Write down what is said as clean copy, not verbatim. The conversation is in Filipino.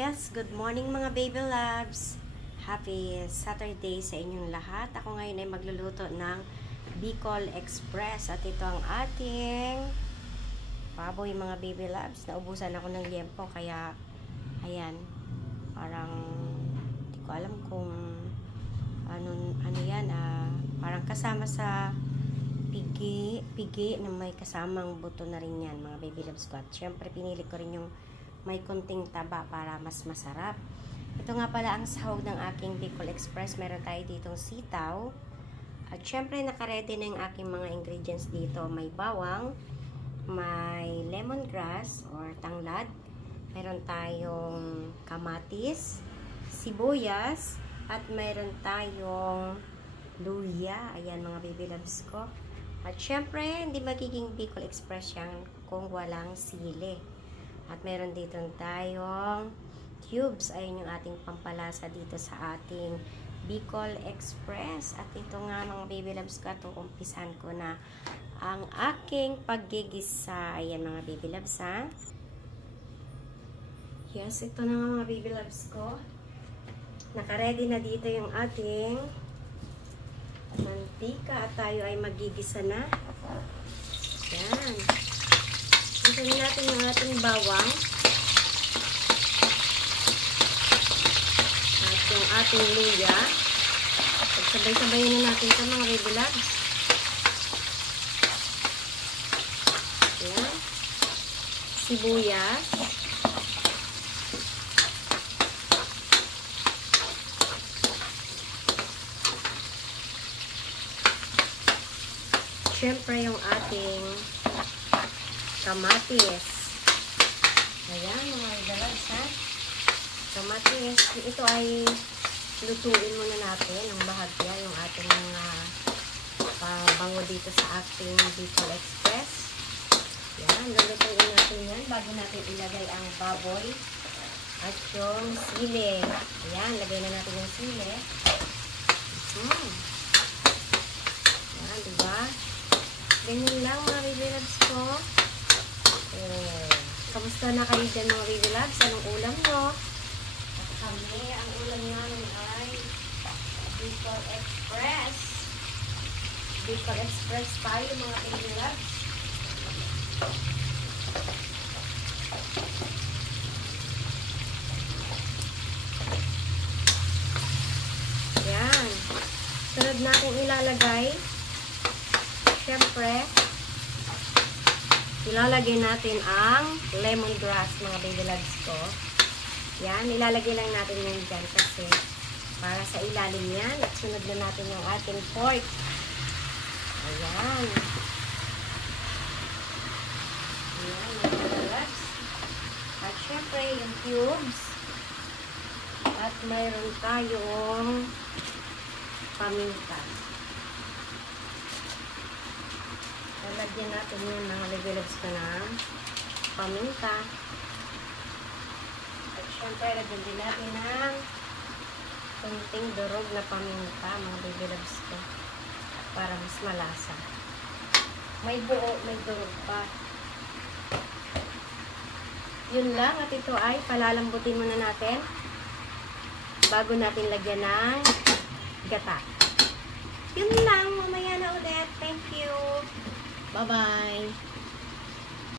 Yes, good morning mga baby loves. Happy Saturday sa inyong lahat. Ako ngayon ay magluluto ng Bicol Express at ito ang ating baboy mga baby loves. Naubusan ako ng liempo kaya ayan, parang hindi ko alam kung ano yan, parang kasama sa pigi na may kasamang buto na rin yan mga baby loves ko. At syempre pinili ko rin yung may konting taba para mas masarap. Ito nga pala ang sahog ng aking Bicol Express. Meron tayo ditong sitaw. At syempre nakaredy na yung aking mga ingredients dito. May bawang, may lemongrass or tanglad. Meron tayong kamatis, sibuyas, at meron tayong luya. Ayan mga baby loves ko. At syempre hindi magiging Bicol Express yan kung walang sili. At meron dito tayong cubes. Ayun yung ating pampalasa dito sa ating Bicol Express. At ito nga mga baby loves ko. Ito umpisan ko na ang aking paggigisa. Ayan mga baby loves ha. Yes, ito na nga mga baby loves ko. Nakaready na dito yung ating mantika. At tayo ay magigisa na. Yan. Isanin natin yung ating bawang at yung ating luya. At sabay-sabayin na natin ito mga baby loves. Ayan. Sibuyas. Siyempre yung ating kamatis. Ayan, mga idalas ha. Kamatis. Ito ay lutuin muna natin ang bahagya, yung ating mga pabango dito sa ating Bicol Express. Ayan, lulutuin natin yan bago natin ilagay ang baboy at yung sili. Ayan, lagay na natin yung sili. Ayan, diba? Ganyan lang mga baby loves ko. Kamusta na kayo dyan mga baby loves? Anong ulam nyo? At kami, ang ulam namin ay Bicol Express. Bicol Express tayo mga baby loves. Yan. Sunod na akong ilalagay. Siyempre, ilalagay natin ang lemongrass mga baby loves ko. Yan, ilalagay lang natin yan dyan kasi para sa ilalim yan. At sunod na natin yung ating pork. Ayan. Ayan, mga baby loves. At syempre, yung cubes. At mayroon tayong paminta. Lalagyan natin yun mga baby loves ko ng paminta. At syempre, lagyan din natin ng kunting durog na paminta mga baby loves ko para mas malasa. May buo, may durog pa. Yun lang. At ito ay palalambutin muna natin bago natin lagyan ng gata. Yun lang. Mamaya na ulit. Thank you. Bye-bye.